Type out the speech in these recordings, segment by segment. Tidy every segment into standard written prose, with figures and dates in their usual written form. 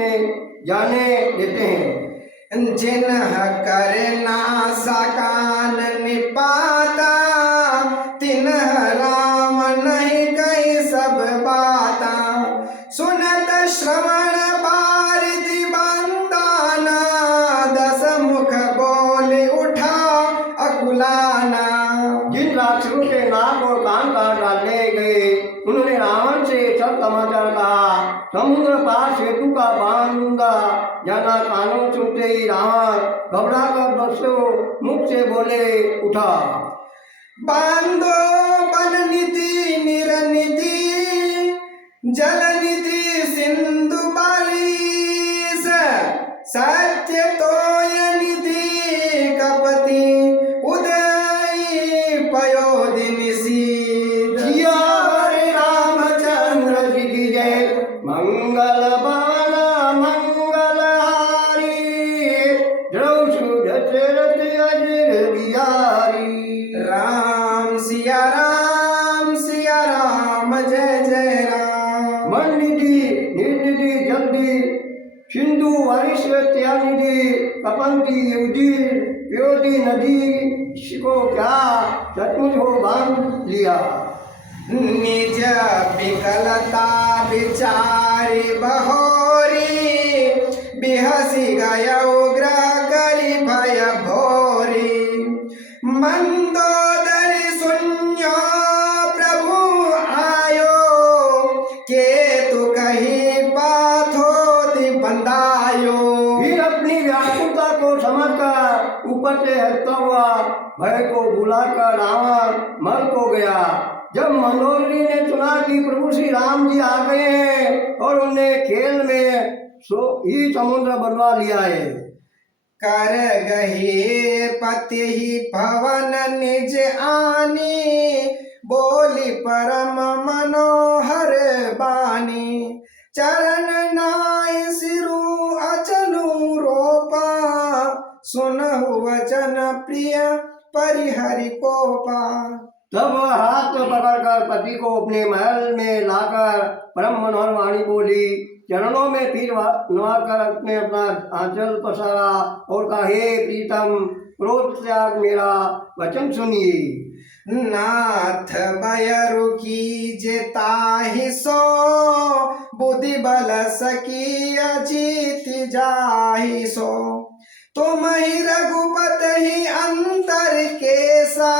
उन्हें जाने देते हैं। जिन करना सकान निपाता, तिन राम नहीं कही सब बाता। सुनत श्रवण बारिधि बंदाना, दस मुख बोले उठा अकुलाना। जिन राक्षसों के नाक और कान काट डाले गए, उन्होंने रावण से सब समाचार कहा। समुद्र पार सेतु का बांधा जाना कानों सुनते ही रावण घबरा कर दसों मुख से बोले उठा। बांधो बन निधि निरनिधि, जल निधि सिंधु बारिश। सत्य तोय निधि कपति, उदय पयोदिनी सीध। जिया हरे रामचंद्र जी की जय। मंगल भवन मंगलहारी, द्रौषु दशरथ अजर बिहारी। राम सिया राम जय जय राम। मन निधि निर्निधि जल्दी, सिंधु वर्ष त्यानिधि कपंती उदिर प्योदी नदी। इसको क्या सचमुच हो बांध लिया। निज विकलता विचारी बहोरी, बिहसी गयो ग्रह करी भय भोरी। मंदोदरी शून्य प्रभु आयो, केतु कही पाथोति बंदायो। फिर अपनी व्याकुलता को समझकर ऊपर से हंसता हुआ भय को बुलाकर रावण मल को गया। जब मनोहरी ने सुना कि प्रभु श्री राम जी आ गए हैं और उन्हें खेल में सो ही समुद्र बनवा लिया है। कर गहे पति ही भवन निज आनी, बोली परम मनोहर बानी। चरण नाय सिरु अचलु रोपा, सुनहु वचन प्रिय परिहरि कोपा। तब वह हाथ पकड़कर पति को अपने महल में लाकर परम मनोहर वाणी बोली। चरणों में फिर नवाकर अपने अपना आंचल पसारा और कहा, हे प्रीतम, क्रोध त्याग मेरा वचन सुनिए। नाथ बयरु कीजे ताहि सो, बुद्धि बल सकी अजीत जाहि सो। तुम ही रघुपत ही अंतर केसा,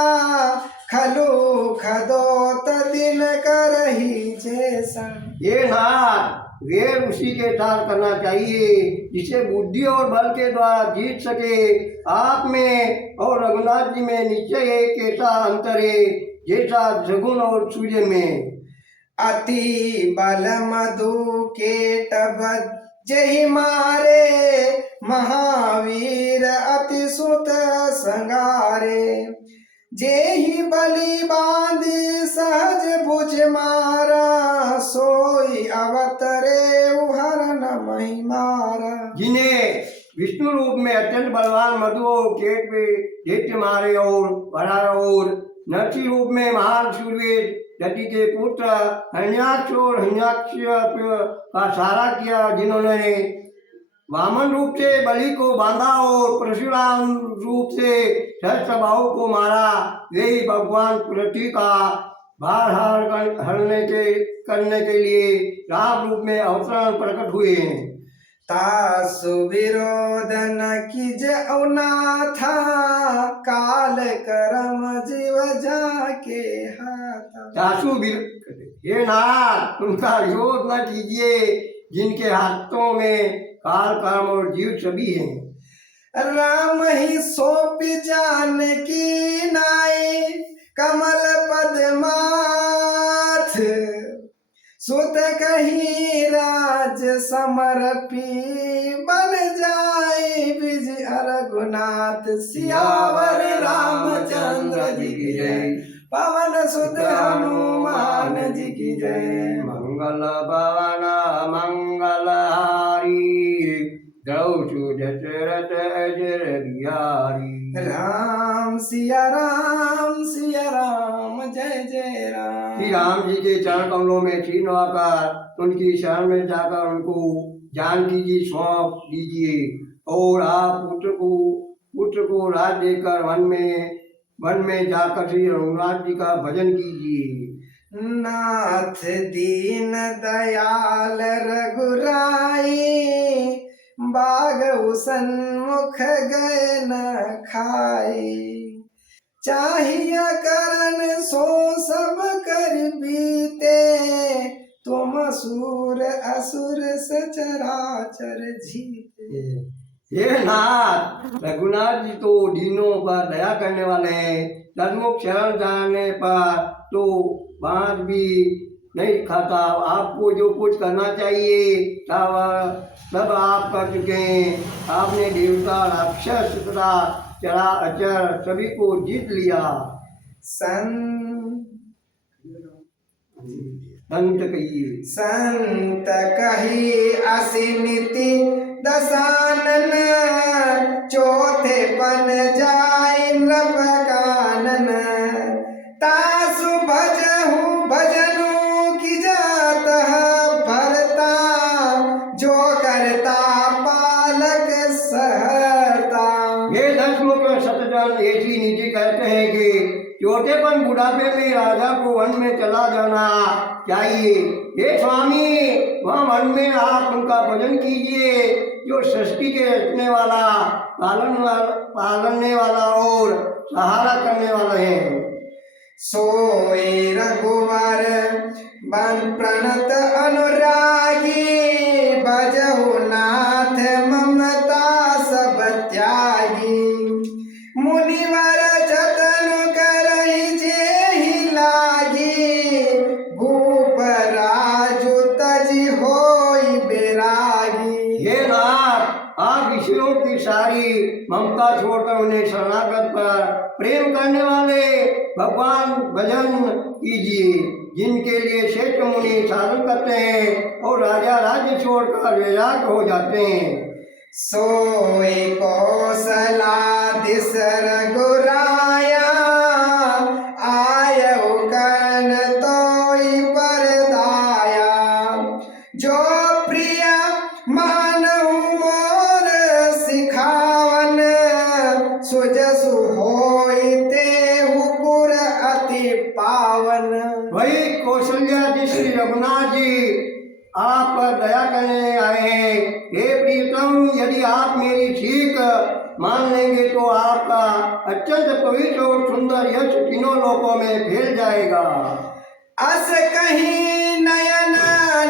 खलु खदोत दिन करही जैसा। ये नाथ, वेर उसी के साथ करना चाहिए जिसे बुद्धि और बल के द्वारा जीत सके। आप में और रघुनाथ जी में निश्चय है कैसा अंतर है, जैसा सगुन और सूर्य में। अति बल मधु केटभ जहि मारे, महावीर अति सुत संगारे। जेहि बलि बांधि सहज भुज मारा, सोई अवतरे हरण महि मारा। जिन्हें विष्णु रूप में अत्यंत बलवान मधु केट पे दैत्य मारे और भराया, और नरसिंह रूप में महान शूरवीर दति के पुत्र हन्याक्ष और हन्याक्ष का सहारा किया। जिन्होंने वामन रूप से बलि को बांधा और परशुराम रूप से सहस्त्रबाहु को मारा, वे भगवान पृथ्वी का भार करने के लिए राम रूप में अवतरण प्रकट हुए हैं। तासु विरोध न कीज नाथा, काल करम जीव जाके हाथा। तासु ये नाथ, उनका विरोध न कीजिए जिनके हाथों में काल कर्म और जीव सभी हैं। राम ही सौंप जान की नाई, कमल पद्माथ। सुत कही राज समर्पी, बन जाए विजय रघुनाथ। सियावर रामचंद्र जी की जय, पवन सुत हनुमान जी की जय। मंगल भवन मंगलहारी, द्रौषु दशरथ अजर बिहारी। राम सिया राम जय जय राम। श्री राम जी के चरण कमलों में छीन आकर उनकी शरण में जाकर उनको जानकी जी सौंप दीजिए और आप पुत्र को राज देकर वन में जाकर श्री रघुनाथ जी का भजन कीजिए। नाथ दीन दयाल रघुराई, बाग सन्मुख गए न खाई। चाहिए करन सो सब कर बीते, तुम सूर असुर सचराचर जीते। ये नाथ रघुनाथ जी तो दीनों पर दया करने वाले हैं। सन्मुख शरण जाने पर तो बांस भी नहीं खाता। आपको जो कुछ करना चाहिए सब आप कर चुके हैं। आपने देवता राक्षस तथा चरा अचर सभी को जीत लिया। संत कहिए संत कही असिमिति दशानन, चौथे पन जाय नृप कानन। तासु भजहु भजनु की जात भरता, जो करता पालक सहरता। ये 10 मुख सतजन ऐसी नीति कहते हैं कि चौथेपन बुढ़ापे में राजा को वन में चला जाना चाहिए। हे स्वामी, वहाँ वन में आप उनका भजन कीजिए जो सृष्टि के रचने वाला, पालने वाला और सहारा करने वाला है। सोए रघुवर बन प्रणत अनुरागी, भजहु नाथ ममता सब त्यागी। मुनिवर जतन करहि जेहि लागी, भूप राजु तजि होई बैरागी। ये नाथ, आप ऋषियों की सारी ममता छोड़कर उन्हें शरणागत पर प्रेम करने वाले भगवान भजन कीजिए, जिनके लिए श्रेष्ठ मुनि साधन करते हैं और राजा राज्य छोड़कर विराट हो जाते हैं। सोए कौशलाधीश रघुराया, आयउ कन तोई बरदाया। जो प्रिय मानहु मोर सिखावन, सुजसु होई तेहु पुर अति पावन। वही कौशल्याधीश श्री रघुनाथ जी आप पर दया करने आए हैं। हे प्रीतम, यदि आप मेरी सीख मान लेंगे तो आपका अत्यंत पवित्र और सुंदर यश तीनों लोकों में फैल जाएगा। अस कहीं नयन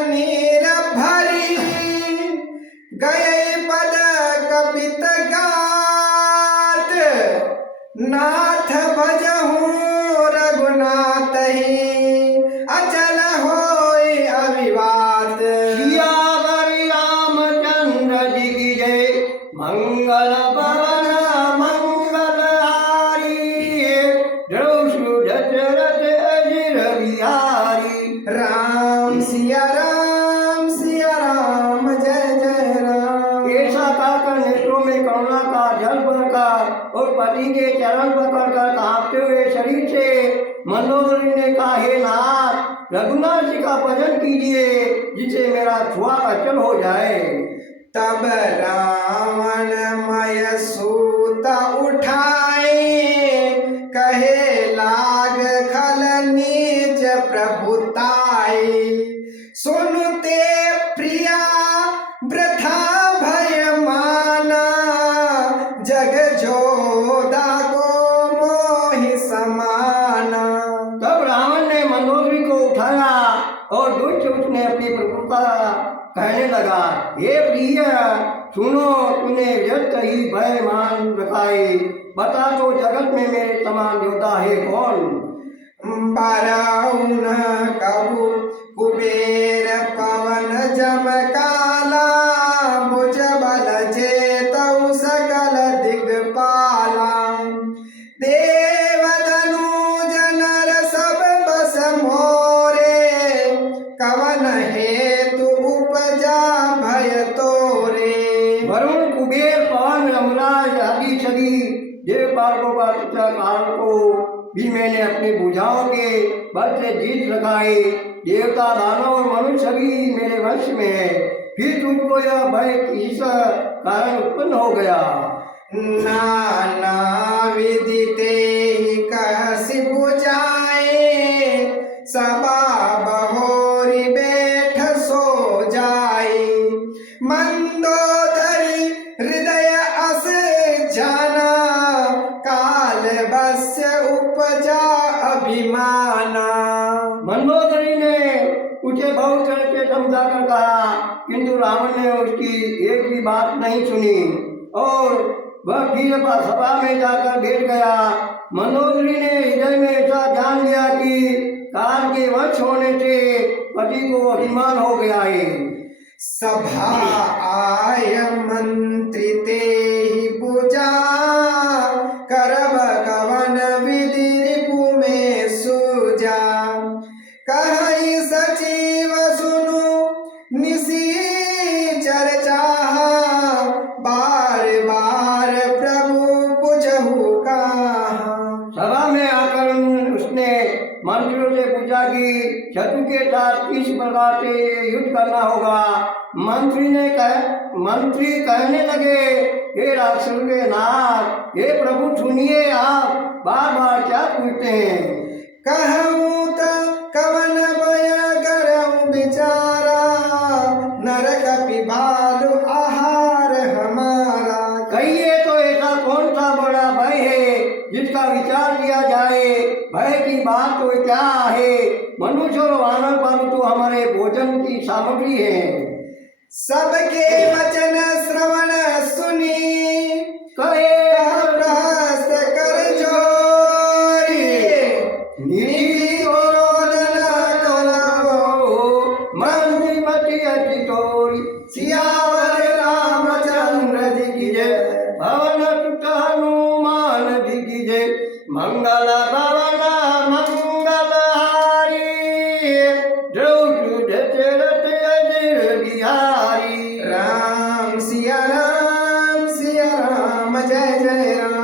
नीर भरी, गए पद कपित गात। नाथ भजहु रघुनाथ ही, अचल होय अविवाद। सियावर रामचंद्र जी की जय। मंगल पवन मंगलहारी, द्रौषु दशरथ अजिर बिहारी। राम सिया राम जय जय राम। ऐसा कहकर नेत्रों में करुणा का जल भरकर और पति के चरण पकड़कर कांपते हुए शरीर से मंदोदरी ने कहा, हे नाथ, रघुनाथ जी का भजन कीजिए जिससे मेरा छुआ अचल हो जाए। तब रावण मय सूत उठाए, कहे लाग खल नीच प्रभुताई। सुनते प्रिया वृथा भय माना, जग जोदा को मोहि समाना। तब रावण ने मंदोदरी को उठाया और दुष्ट उसने अपनी प्रभुता कहने लगा, हे प्रिय सुनो, तूने व्यर्थ ही भय मान रखाए। बता तो जगत में मेरे समान योद्धा है कौन। बाराउन कबू कुबेर पवन जम काला, भुज बल चेतौ सकल दिग्पाला। देव धनुज नर सब बस मोरे, कवन हेतु उपजा भय तोरे। वरुण कुबेर पवन यमराज आदि सभी देवपालों का तथा काल को भी मैंने अपनी भुजाओं के बल से जीत रखा है। देवता दानव और मनुष्य सभी मेरे वश में है। फिर तुमको यह भय किस कारण उत्पन्न हो गया? नाना विधि ते ही कहसि बुझाए, सबा बहोरी बैठ सो जाए। मंदोदरी हृदय अस जाना, काल बस्य उपजा अभिमाना। मंदोदरी ने उसे बहुत तरह से समझा कर कहा, किंतु रावण ने उसकी एक भी बात नहीं सुनी और वह फिर सभा में जाकर बैठ गया। मंदोदरी ने हृदय में ऐसा जान लिया कि काल के वश होने से पति को अभिमान हो गया है। सभा आय मंत्री ते ही पूजा, करब कवन विधि रिपु में सूजा। कहि सचिव सुनु निशिचर चाहा, बार बार प्रभु पुछहु कहा। सभा में आकर उसने मंत्रियों से पूछा कि शत्रु के साथ किस प्रकार से युद्ध करना होगा। मंत्री कहने लगे, हे राक्षसों के नाथ, हे प्रभु सुनिए, आप बार बार क्या पूछते हैं? कहूँ त कवन भय करऊँ बिचारा, नरक पिबालु आहार हमारा। कहिए तो ऐसा कौन सा बड़ा भय है जिसका विचार किया जाए? भय की बात तो क्या है? मनुष्य और वानर पर तो हमारे भोजन की सामग्री है। सबके वचन श्रवण सुनी, कहे प्रहस्त कर जोरी। नीति क्रोध न करो, मंत्री मति अति तोरी। सियावर रामचंद्र जी की जय, पवन सुत हनुमान जी की जय। मंगल भवन मंगलहारी, द्रौपदी दशरथ अजिर बिहारी। राम सिया राम, जय जय राम।